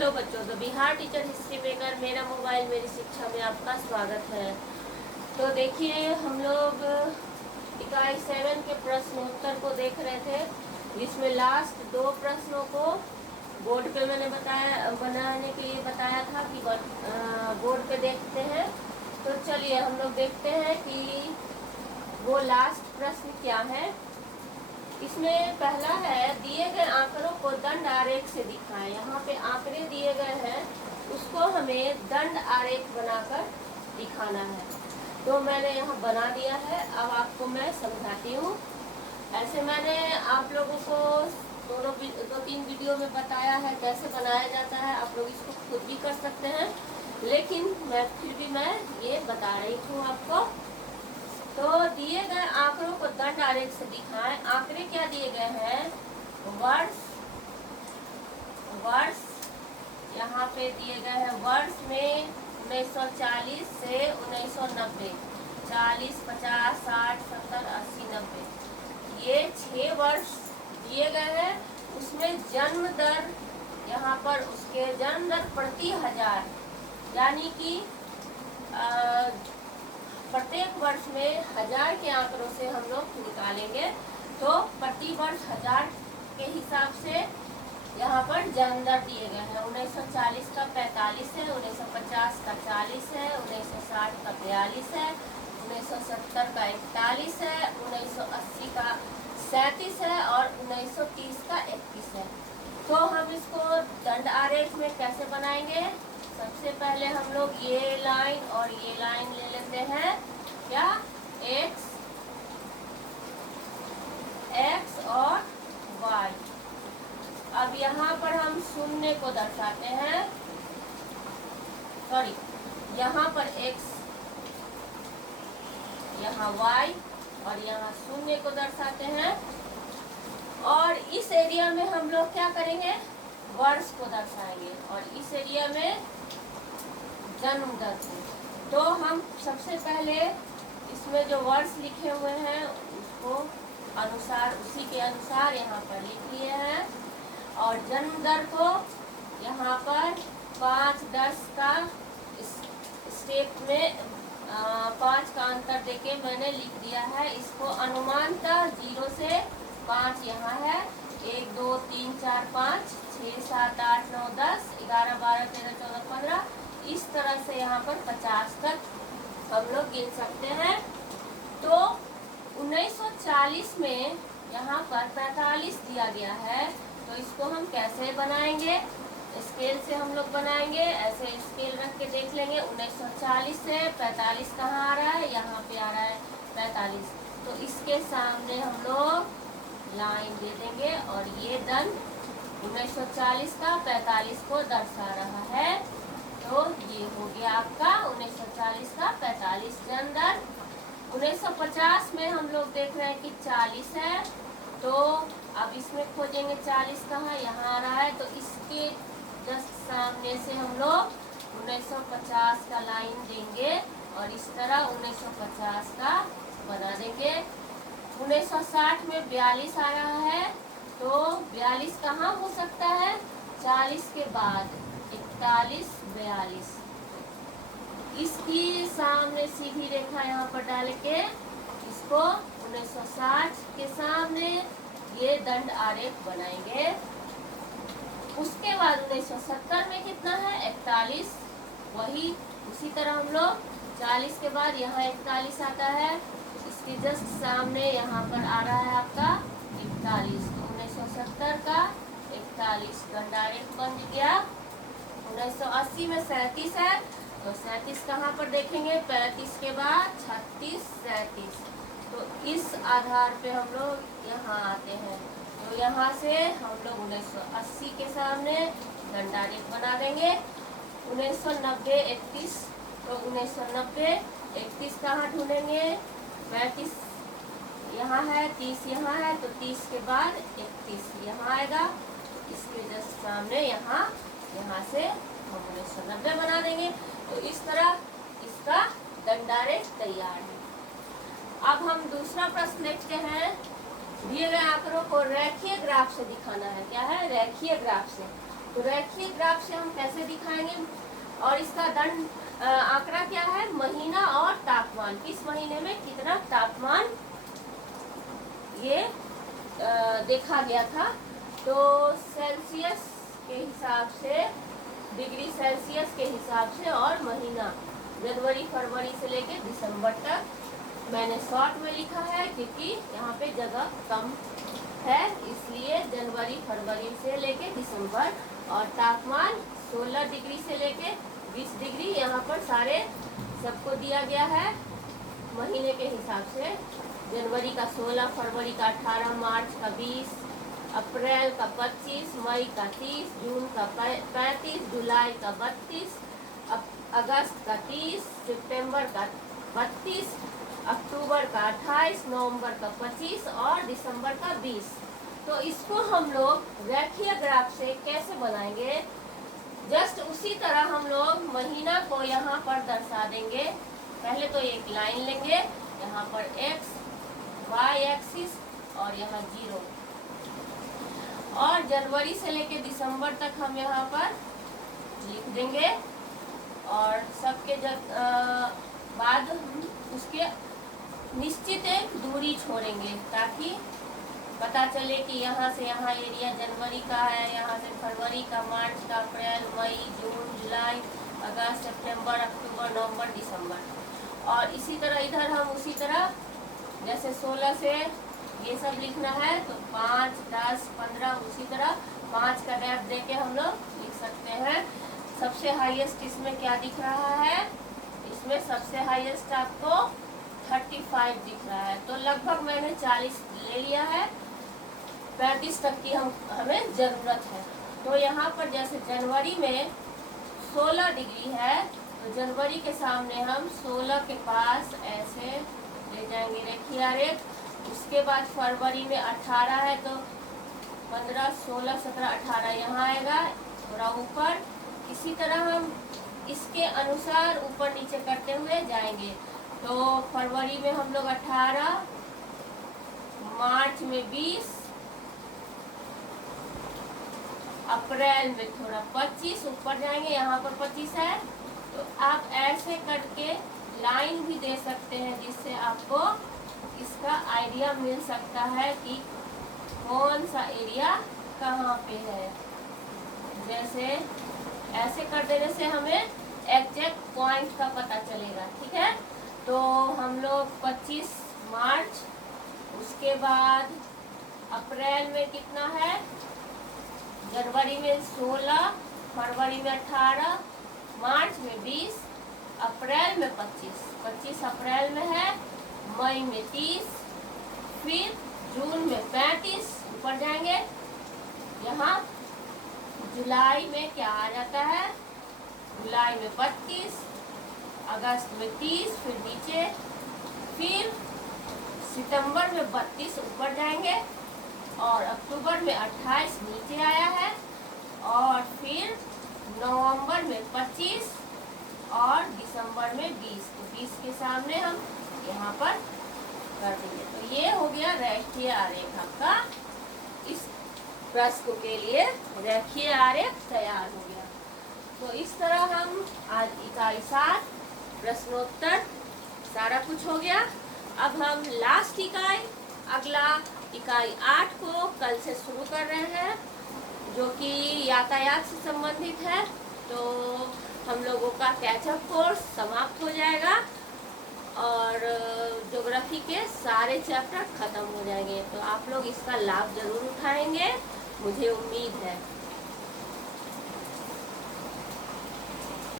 Hello बच्चों, तो Bihar teacher history maker मेरा मोबाइल मेरी शिक्षा में आपका स्वागत है। तो देखिए, हम लोग इकाई 7 के प्रश्नोत्तर को देख रहे थे, जिसमें लास्ट 2 प्रश्नों को बोर्ड पे मैंने बनाने के लिए बताया था कि बोर्ड पे देखते हैं। तो चलिए हम लोग देखते हैं कि वो लास्ट प्रश्न क्या है। इसमें पहला है, दिए गए आंकड़ों को दंड आरेख से दिखाएं। यहाँ पे आंकड़े दिए गए हैं, उसको हमें दंड आरेख बनाकर दिखाना है। तो मैंने यहाँ बना दिया है, अब आपको मैं समझाती हूँ। ऐसे मैंने आप लोगों को 2-3 वीडियो में बताया है कैसे बनाया जाता है। आप लोग इसको खुद भी कर सकते हैं, लेकिन फिर भी मैं ये बता रही हूँ आपको। तो दिए गए आंकड़ों को दंड आरेख से दिखाएं। आंकड़े क्या दिए गए हैं? वर्ष यहाँ पे दिए गए हैं। वर्ष में 1940 से 1990, 40, 50, 60, 70, 80, 90, ये 6 वर्ष दिए गए हैं। उसमें जन्म दर, यहाँ पर उसके जन्म दर प्रति हजार, यानी कि प्रत्येक वर्ष में 1000 के आंकड़ों से हम लोग निकालेंगे। तो प्रति वर्ष 1000 के हिसाब से यहाँ पर जन्म दर दिए गए हैं। 1940 का 45 है, 1950 का 40 है, 1960 का 42 है, 1970 का 41 है, 1980 का 37 है और 1930 का 31 है। तो हम इसको दंड आरेख में कैसे बनाएंगे? सबसे पहले हम लोग ये लाइन और ये लाइन ले लेते हैं। क्या? x और y। अब यहाँ पर हम शून्य को दर्शाते हैं, सॉरी, यहाँ पर x, यहाँ y और यहाँ शून्य को दर्शाते हैं। और इस एरिया में हम लोग क्या करेंगे? वर्ष को दर्शाएंगे, और इस एरिया में जन्म दर से। तो हम सबसे पहले इसमें जो वर्ष लिखे हुए हैं उसको उसी के अनुसार यहाँ पर लिख लिए हैं। और जन्म दर को यहाँ पर 5-10 का स्टेप में 5 का अंतर देके मैंने लिख दिया है। इसको अनुमानतः 0 से 5 यहाँ है, 1, 2, 3, 4, 5, 6, 7, 8, 9, 10, 11, 12, 13, 14, 15, इस तरह से यहाँ पर 50 तक हम लोग गिन सकते हैं। तो 1940 में यहाँ पर 45 दिया गया है, तो इसको हम कैसे बनाएंगे? स्केल से हम लोग बनाएंगे। ऐसे स्केल रख के देख लेंगे। 1940 से 45 कहाँ आ रहा है? यहाँ पे आ रहा है 45। तो इसके सामने हम लोग लाइन दे देंगे, और ये दंड 1940 का 45 को दर्शा रहा है। तो ये हो गया आपका 1940 का 45 जन्म दर। 1950 में हम लोग देख रहे हैं कि 40 है, तो अब इसमें खोजेंगे 40 कहाँ? यहाँ आ रहा है। तो इसके जस्ट सामने से हम लोग 1950 का लाइन देंगे, और इस तरह 1950 का बना देंगे। 1960 में 42 आ रहा है, तो 42 कहाँ हो सकता है? 40 के बाद 41, 42। इसकी सामने सीधी रेखा यहाँ पर डाल के इसको 1960 के सामने ये दंड आरेख बनाएंगे। उसके बाद 1970 में कितना है? 41। वही उसी तरह हम लोग 40 के बाद यहाँ 41 आता है, इसके जस्ट सामने यहाँ पर आ रहा है आपका 41। तो 1970 का 41 दंड आरेख बन गया। 1980 में 37 है, तो 37 कहाँ पर देखेंगे? 35 के बाद 36, 37। तो इस आधार पे हम लोग यहाँ आते हैं। तो यहाँ से हम लोग 1980 के सामने दंड आरेख बना देंगे। 1990, 31, तो 1990, 31 कहाँ ढूंढेंगे? 35 यहाँ है, 30 यहाँ है, तो 30 के बाद 31 यहाँ आएगा। इसके जस्ट सामने यहाँ से हम 1990 बना देंगे। तो इस तरह इसका दंड आरेख तैयार है। अब हम दूसरा प्रश्न देखते हैं। दिए गए आंकड़ों को रेखीय ग्राफ से दिखाना है। क्या है? रेखीय ग्राफ से। तो रेखीय ग्राफ से हम कैसे दिखाएंगे, और इसका दंड आंकड़ा क्या है, महीना और तापमान, किस महीने में कितना तापमान ये देखा गया था। तो सेल्सियस के हिसाब से, डिग्री सेल्सियस के हिसाब से, और महीना जनवरी फरवरी से लेके दिसंबर तक। मैंने शॉर्ट में लिखा है क्योंकि यहाँ पे जगह कम है, इसलिए जनवरी फरवरी से लेके दिसंबर। और तापमान 16 डिग्री से लेके 20 डिग्री यहाँ पर सारे सबको दिया गया है महीने के हिसाब से। जनवरी का 16, फरवरी का 18, मार्च का 20, अप्रैल का 25, मई का 30, जून का 35, जुलाई का 32, अगस्त का 30, सितंबर का 32, अक्टूबर का 28, नवंबर का 25 और दिसंबर का 20। तो इसको हम लोग रेखीय ग्राफ से कैसे बनाएंगे, जस्ट उसी तरह हम लोग महीना को यहाँ पर दर्शा देंगे। पहले तो एक लाइन लेंगे, यहाँ पर x y एक्सिस और यहाँ 0, और जनवरी से लेके दिसंबर तक हम यहाँ पर लिख देंगे। और सबके बाद हम उसके निश्चित एक दूरी छोड़ेंगे ताकि पता चले कि यहाँ से यहाँ एरिया जनवरी का है, यहाँ से फरवरी का, मार्च का, अप्रैल, मई, जून, जुलाई, अगस्त, सितंबर, अक्टूबर, नवंबर, दिसंबर। और इसी तरह इधर हम उसी तरह जैसे 16 से ये सब लिखना है तो 5, 10, 15 उसी तरह 5 का गैप देके हम लोग लिख सकते हैं। सबसे हाईएस्ट इसमें क्या दिख रहा है, इसमें सबसे हाईएस्ट आपको 35 दिख रहा है। तो लगभग मैंने 40 ले लिया है, 35 तक की हमें ज़रूरत है। तो यहाँ पर जैसे जनवरी में 16 डिग्री है, तो जनवरी के सामने हम 16 के पास ऐसे ले जाएंगे रेखीय आरेख। उसके बाद फरवरी में 18 है तो 15, 16, 17, 18 यहाँ आएगा थोड़ा ऊपर। इसी तरह हम इसके अनुसार ऊपर नीचे करते हुए जाएंगे। तो फरवरी में हम लोग 18, मार्च में 20, अप्रैल में थोड़ा 25 ऊपर जाएंगे, यहाँ पर 25 है। तो आप ऐसे करके लाइन भी दे सकते हैं जिससे आपको इसका आइडिया मिल सकता है कि कौन सा एरिया कहाँ पे है। जैसे ऐसे कर देने से हमें एग्जैक्ट पॉइंट का पता चलेगा, ठीक है। तो हम लोग 25 मार्च, उसके बाद अप्रैल में कितना है, जनवरी में 16, फरवरी में 18, मार्च में 20, अप्रैल में 25 अप्रैल में है, मई में 30, फिर जून में 35 ऊपर जाएंगे। यहाँ जुलाई में क्या आ जाता है, जुलाई में 25, अगस्त में 30, फिर नीचे, फिर सितंबर में 32 ऊपर जाएंगे, और अक्टूबर में 28 नीचे आया है, और फिर नवंबर में 25 और दिसंबर में 20। तो 20 के सामने हम यहाँ पर कर देंगे। तो ये हो गया रेखीय आरेख आपका, इस प्रश्न के लिए रेखीय आरेख तैयार हो गया। तो इस तरह हम आज इकाई 7 प्रश्नोत्तर सारा कुछ हो गया। अब हम लास्ट इकाई, अगला इकाई 8 को कल से शुरू कर रहे हैं, जो कि यातायात से संबंधित है। तो हम लोगों का कैचअप कोर्स समाप्त हो जाएगा और ज्योग्राफी के सारे चैप्टर खत्म हो जाएंगे। तो आप लोग इसका लाभ जरूर उठाएंगे, मुझे उम्मीद है।